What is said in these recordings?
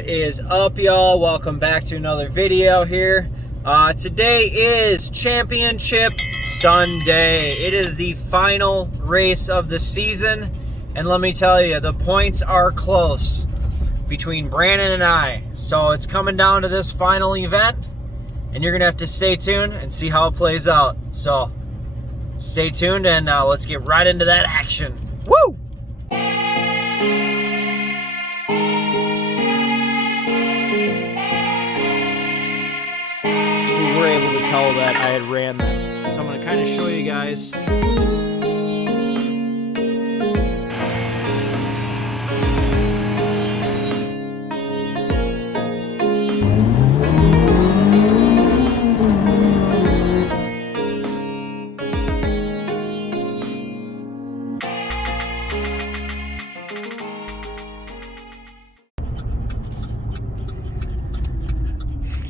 What is up, y'all? Welcome back to another video here. Today is Championship Sunday. It is the final race of the season, and let me tell you, the points are close between Brandon and I. So it's coming down to this final event, and you're gonna have to stay tuned and see how it plays out. So stay tuned, and let's get right into that action. Woo! We were able to tell that I had ran them. So I'm going to kind of show you guys.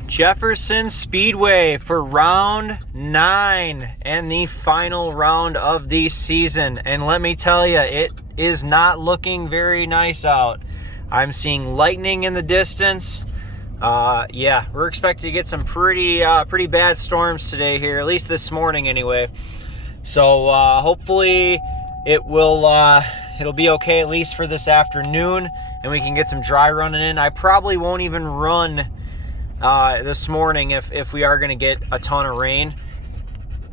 Jefferson Speedway for round 9 and the final round of the season. And let me tell you, it is not looking very nice out. I'm seeing lightning in the distance. Yeah, we're expecting to get some pretty bad storms today here, at least this morning anyway. So hopefully it'll be okay, at least for this afternoon, and we can get some dry running in. I probably won't even run this morning if we are going to get a ton of rain.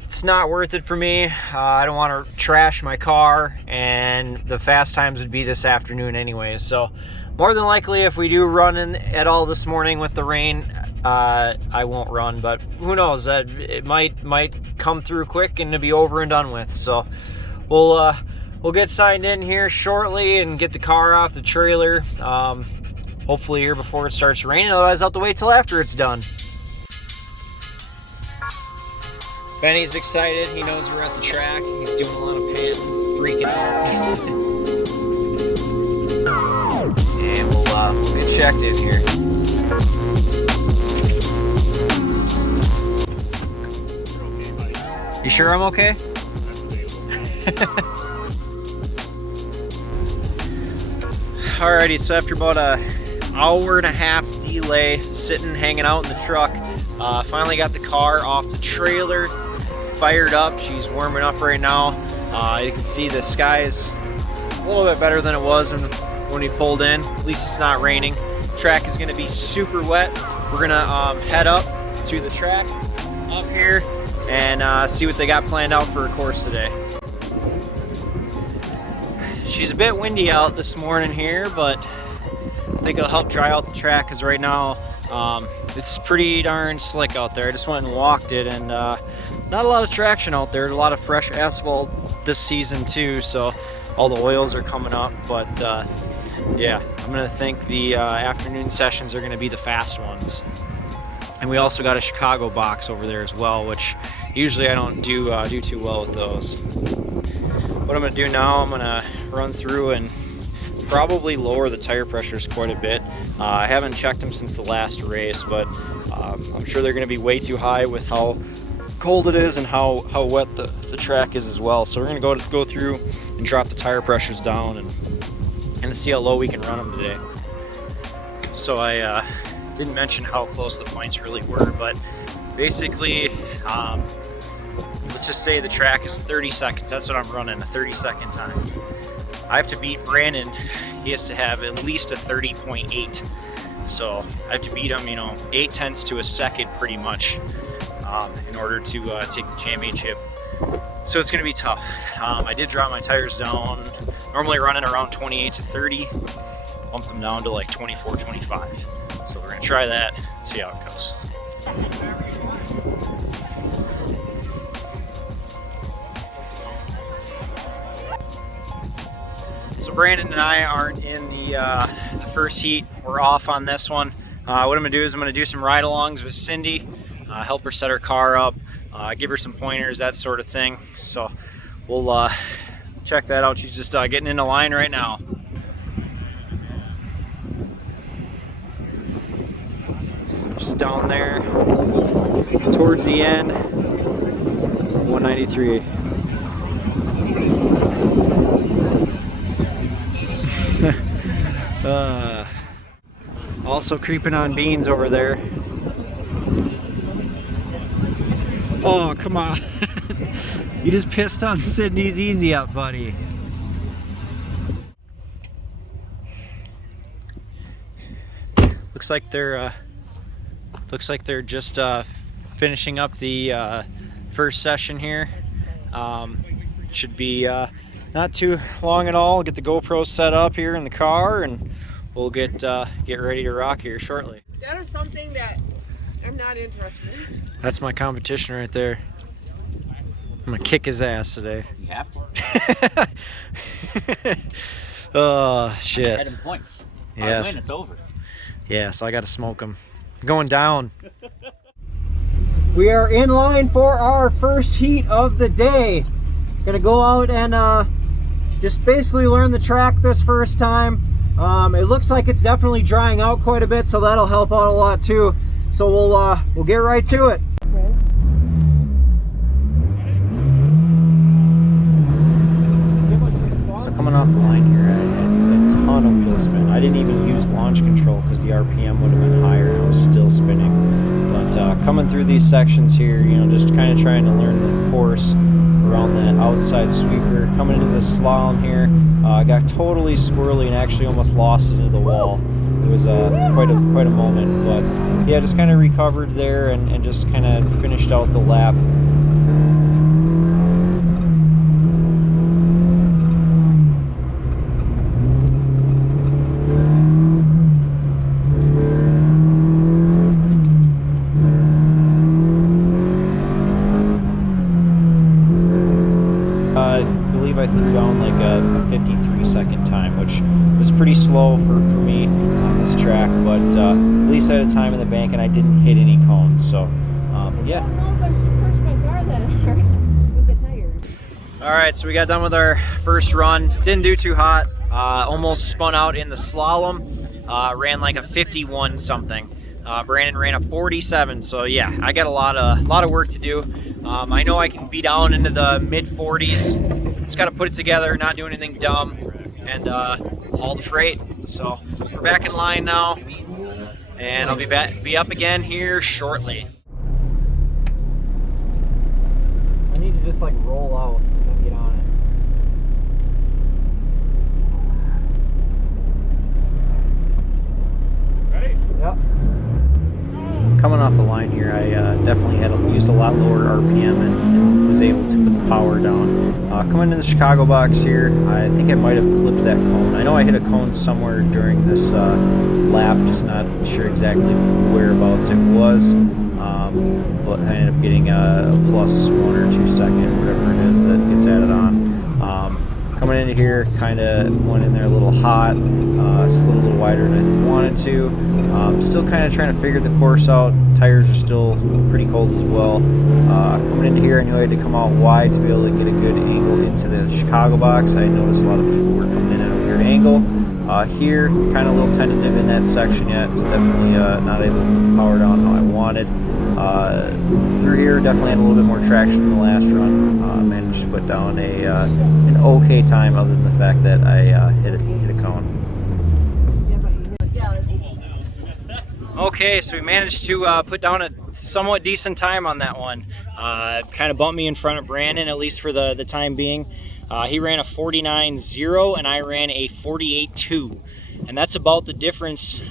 It's not worth it for me. I don't want to trash my car, and the fast times would be this afternoon anyways. So more than likely, if we do run in at all this morning with the rain, I won't run, but who knows, that it might come through quick and to be over and done with. So we'll get signed in here shortly and get the car off the trailer. Hopefully here before it starts raining, otherwise I'll have to wait till after it's done. Benny's excited. He knows we're at the track. He's doing a lot of panting, freaking out. And we'll get checked in here. You sure I'm okay? Alrighty, so after about a hour and a half delay sitting hanging out in the truck, finally got the car off the trailer, fired up. She's warming up right now. You can see the sky's a little bit better than it was when we pulled in. At least it's not raining. Track is going to be super wet. We're going to head up to the track up here and see what they got planned out for a course today. She's a bit windy out this morning here, but I think it'll help dry out the track, because right now it's pretty darn slick out there. I just went and walked it, and not a lot of traction out there. A lot of fresh asphalt this season too, so all the oils are coming up. But yeah, I'm gonna think the afternoon sessions are gonna be the fast ones. And we also got a Chicago box over there as well, which usually I don't do too well with those. What I'm gonna do now, I'm gonna run through and probably lower the tire pressures quite a bit. I haven't checked them since the last race, but I'm sure they're going to be way too high with how cold it is and how wet the track is as well. So we're going to go through and drop the tire pressures down and see how low we can run them today. So I didn't mention how close the points really were, but basically let's just say the track is 30 seconds. That's what I'm running, a 30-second time. I have to beat Brandon. He has to have at least a 30.8. So I have to beat him, 0.8 to a second pretty much in order to take the championship. So it's going to be tough. I did drop my tires down, normally running around 28 to 30, bumped them down to like 24, 25. So we're going to try that and see how it goes. So Brandon and I aren't in the first heat. We're off on this one. What I'm gonna do is I'm gonna do some ride-alongs with Cindy, help her set her car up, give her some pointers, that sort of thing. So we'll check that out. She's just getting into line right now. Just down there towards the end, 193. Also creeping on beans over there. Oh, come on. You just pissed on Sydney's easy up, buddy. Looks like they're just finishing up the first session here. Should be not too long at all. Get the GoPro set up here in the car, and we'll get ready to rock here shortly. That is something that I'm not interested in. That's my competition right there. I'm gonna kick his ass today. You have to. Oh shit. Ahead in points. Yes. I win, it's over. Yeah, so I gotta smoke him. Going down. We are in line for our first heat of the day. Gonna go out and just basically learn the track this first time. It looks like it's definitely drying out quite a bit, so that'll help out a lot too. So we'll get right to it. So coming off the line here, I had a ton of wheel spin. I didn't even use launch control because the RPM would have been higher and I was still spinning. But coming through these sections here, you know, just kind of trying to learn the course around that outside sweeper. Coming into this slalom here, I got totally squirrely and actually almost lost into the wall. It was quite a moment, but yeah, just kind of recovered there and just kind of finished out the lap. I threw down like a 53-second time, which was pretty slow for me on this track, but at least I had a time in the bank and I didn't hit any cones, so yeah. I don't know if I should push my car that hard with the tires. Alright, so we got done with our first run. Didn't do too hot. Almost spun out in the slalom. Ran like a 51 something. Brandon ran a 47, so yeah, I got a lot of work to do. I know I can be down into the mid 40s. Just got to put it together, not do anything dumb, and haul the freight. So we're back in line now, and I'll be up again here shortly. I need to just like roll out and get on it. Ready? Yep. Coming off the line here, I definitely used a lot lower RPM and was able to put the power down. Coming into the Chicago box here, I think I might have clipped that cone. I know I hit a cone somewhere during this lap, just not sure exactly whereabouts it was, but I ended up getting a +1 or 2 second, whatever it is that gets added on. Coming into here, kind of went in there a little hot, slid a little wider than I wanted to. Still kind of trying to figure the course out. Tires are still pretty cold as well. Coming into here, I knew I had to come out wide to be able to get a good angle into the Chicago box. I noticed a lot of people were coming in at a weird angle. Here, kind of a little tentative in that section yet. Was definitely not able to put the power down how I wanted. Through here, definitely had a little bit more traction in the last run. Managed to put down an okay time, other than the fact that I hit a cone. Okay, so we managed to put down a somewhat decent time on that one. Kind of bumped me in front of Brandon, at least for the time being. He ran a 49.0 and I ran a 48.2. And that's about the difference.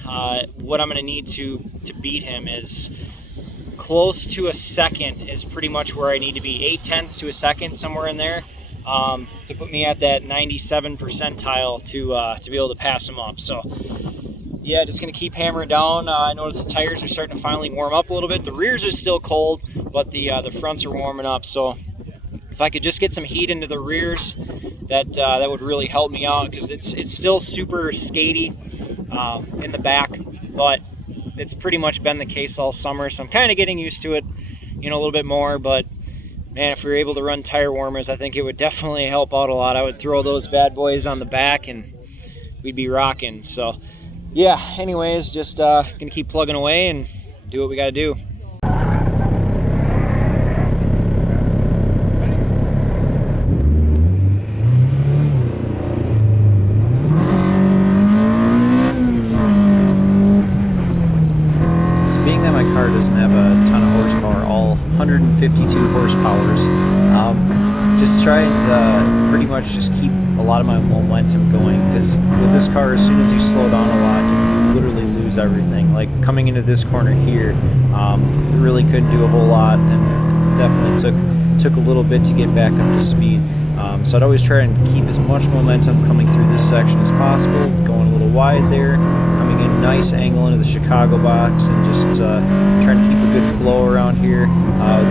What I'm going to need to beat him is close to a second is pretty much where I need to be. 0.8 to a second, somewhere in there, to put me at that 97 percentile to be able to pass him up. So yeah, just gonna keep hammering down. I noticed the tires are starting to finally warm up a little bit. The rears are still cold, but the fronts are warming up. So if I could just get some heat into the rears, that would really help me out, because it's still super skatey in the back, but it's pretty much been the case all summer. So I'm kind of getting used to it, you know, a little bit more. But man, if we were able to run tire warmers, I think it would definitely help out a lot. I would throw those bad boys on the back and we'd be rocking. So yeah, anyways, just gonna keep plugging away and do what we gotta do. much just keep a lot of my momentum going, because with this car, as soon as you slow down a lot, you literally lose everything. Like coming into this corner here, really couldn't do a whole lot, and definitely took a little bit to get back up to speed. So I'd always try and keep as much momentum coming through this section as possible, going a little wide there, coming in nice angle into the Chicago box, and just trying to keep a good flow around here.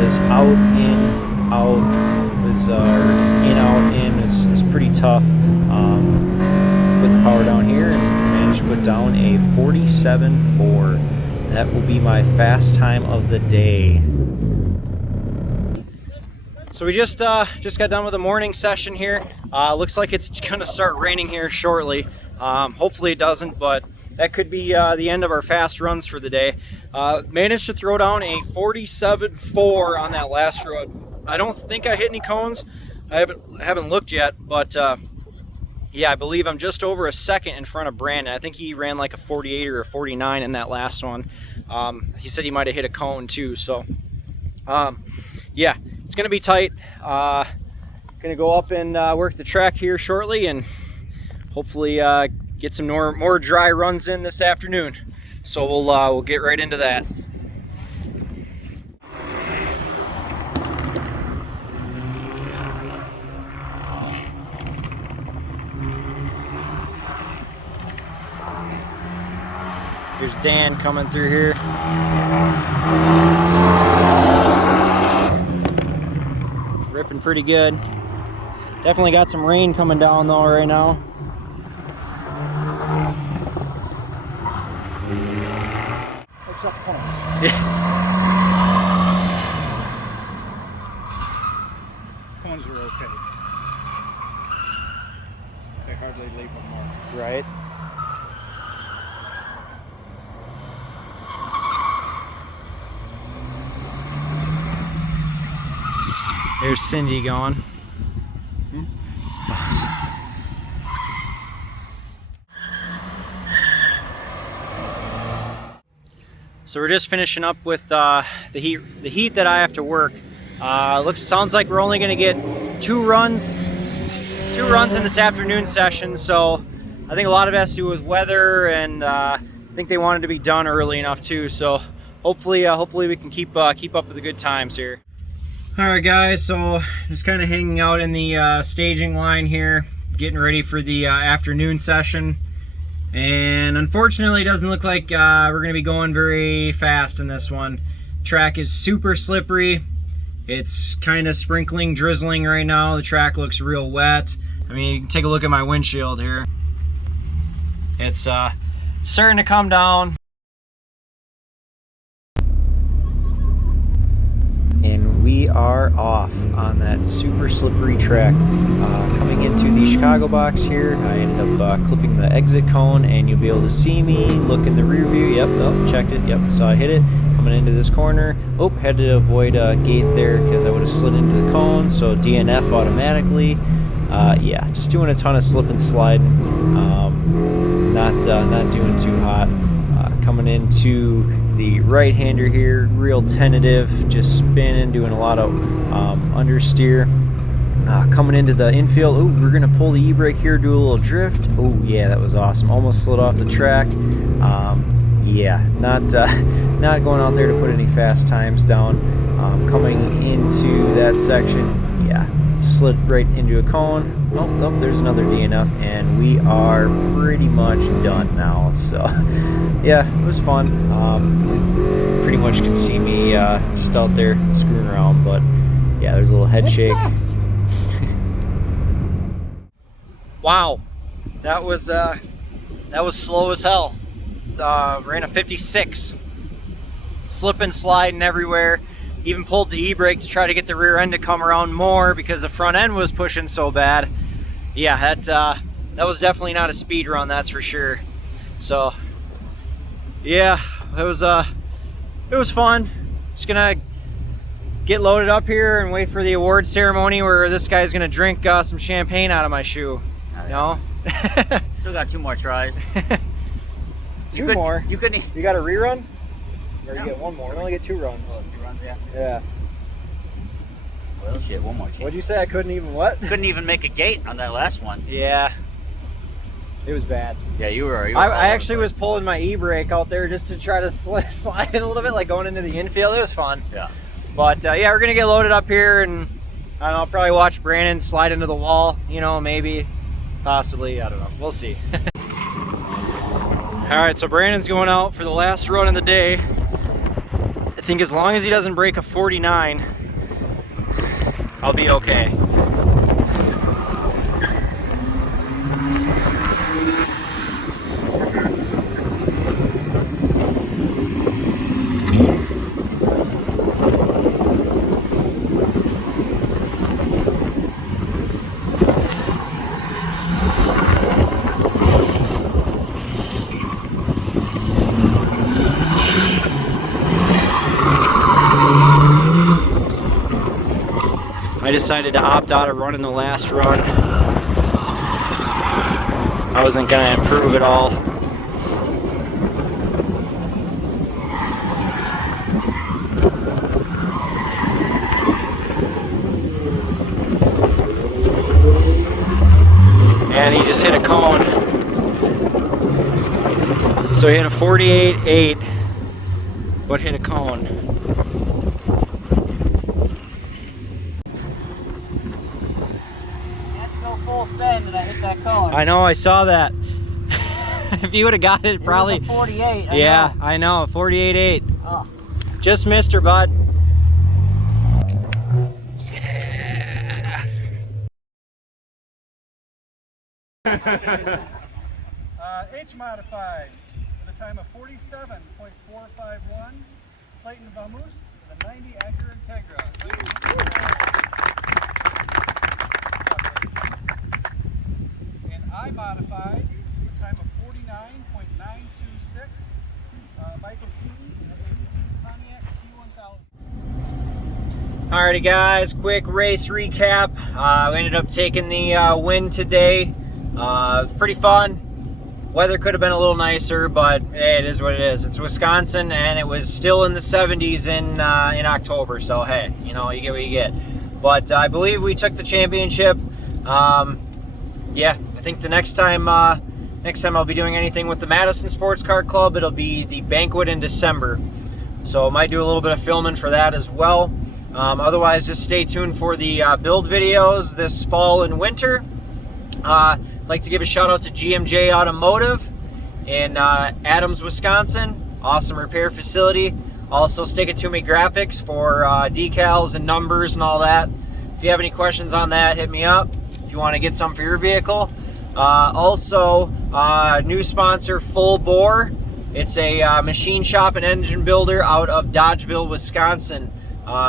This out, in, out, in, out, in is pretty tough. Put the power down here and managed to put down a 47.4. That will be my fast time of the day. So we just got done with the morning session here. Looks like it's gonna start raining here shortly. Hopefully it doesn't, but that could be the end of our fast runs for the day. Managed to throw down a 47.4 on that last road. I don't think I hit any cones. I haven't looked yet, but yeah, I believe I'm just over a second in front of Brandon. I think he ran like a 48 or a 49 in that last one. He said he might have hit a cone too, so yeah, it's gonna be tight. Gonna go up and work the track here shortly, and hopefully get some more dry runs in this afternoon. So we'll get right into that. Here's Dan coming through here. Ripping pretty good. Definitely got some rain coming down though right now. Except cones. Yeah. Cones are okay. They hardly leave a mark. Right. There's Cindy going. So we're just finishing up with the heat that I have to work. Sounds like we're only going to get two runs in this afternoon session. So I think a lot of it has to do with weather, and I think they wanted to be done early enough too. So hopefully we can keep up with the good times here. All right, guys. So just kind of hanging out in the staging line here, getting ready for the afternoon session. And unfortunately, it doesn't look like we're going to be going very fast in this one. Track is super slippery. It's kind of sprinkling, drizzling right now. The track looks real wet. I mean, you can take a look at my windshield here. It's starting to come down. And we are off on that super slippery track. Coming into the Chicago box here, I ended up clipping the exit cone, and you'll be able to see me look in the rear view. Yep, oh, checked it. Yep, so I hit it coming into this corner. Oh, had to avoid a gate there because I would have slid into the cone, so DNF automatically. Yeah, just doing a ton of slip and sliding. Not doing too hot. Coming into the right-hander here, real tentative, just spinning, doing a lot of understeer. Coming into the infield, oh, we're gonna pull the e-brake here, do a little drift. Oh yeah, that was awesome. Almost slid off the track. Yeah, not going out there to put any fast times down. Coming into that section, yeah, slid right into a cone. Oh, there's another DNF, and we are pretty much done now. So yeah, it was fun. Pretty much can see me just out there screwing around, but yeah, there's a little head shake. Wow, that was slow as hell. Ran a 56, slipping, sliding everywhere. Even pulled the e-brake to try to get the rear end to come around more because the front end was pushing so bad. Yeah, that was definitely not a speed run, that's for sure. So yeah, it was fun. Just gonna get loaded up here and wait for the award ceremony where this guy's gonna drink some champagne out of my shoe. You know? Still got 2 more tries. Two more? You couldn't. You got a rerun? Or No. you get one more? You only get 2 runs. Oh, 2 runs, yeah. Yeah. Well, shit, one more chance. What'd you say? I couldn't even what? Couldn't even make a gate on that last one. Yeah. It was bad. Yeah, you were. I actually was pulling my e-brake out there just to try to slide in a little bit, like going into the infield. It was fun. Yeah. But yeah, we're gonna get loaded up here, and I don't know, probably watch Brandon slide into the wall. You know, maybe, possibly. I don't know. We'll see. All right, so Brandon's going out for the last run of the day. I think as long as he doesn't break a 49, I'll be okay. I decided to opt out of running the last run. I wasn't gonna improve at all. And he just hit a cone. So he hit a 48.8, but hit a cone. Full send and I hit that cone. I know, I saw that. If you would have got it, probably. It was a 48. Yeah, I know, 48.8. Oh. Just missed her, bud. H modified with a time of 47.451. Clayton Vamoose with a 90 Acura Integra. And I modified with a time of 49.926. Michael Keaton in a Pontiac T1000. Alrighty guys, quick race recap. We ended up taking the win today. Pretty fun. Weather could have been a little nicer, but hey, it is what it is. It's Wisconsin, and it was still in the 70s in October. So hey, you know, you get what you get. But I believe we took the championship. Yeah, I think the next time I'll be doing anything with the Madison Sports Car Club, it'll be the banquet in December. So I might do a little bit of filming for that as well. Otherwise, just stay tuned for the build videos this fall and winter. I'd like to give a shout out to GMJ Automotive in Adams, Wisconsin. Awesome repair facility. Also, Stick It To Me Graphics for decals and numbers and all that. If you have any questions on that, hit me up if you want to get some for your vehicle. Also, new sponsor, Full Bore. It's a machine shop and engine builder out of Dodgeville, Wisconsin.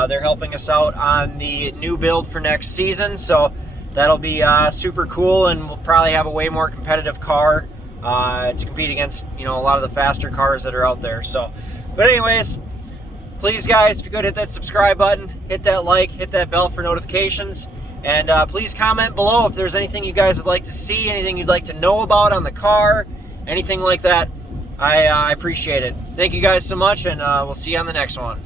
They're helping us out on the new build for next season, so that'll be super cool, and we'll probably have a way more competitive car to compete against, you know, a lot of the faster cars that are out there. So, but anyways, please guys, if you could hit that subscribe button, hit that like, hit that bell for notifications, and please comment below if there's anything you guys would like to see, anything you'd like to know about on the car, anything like that. I appreciate it. Thank you guys so much, and we'll see you on the next one.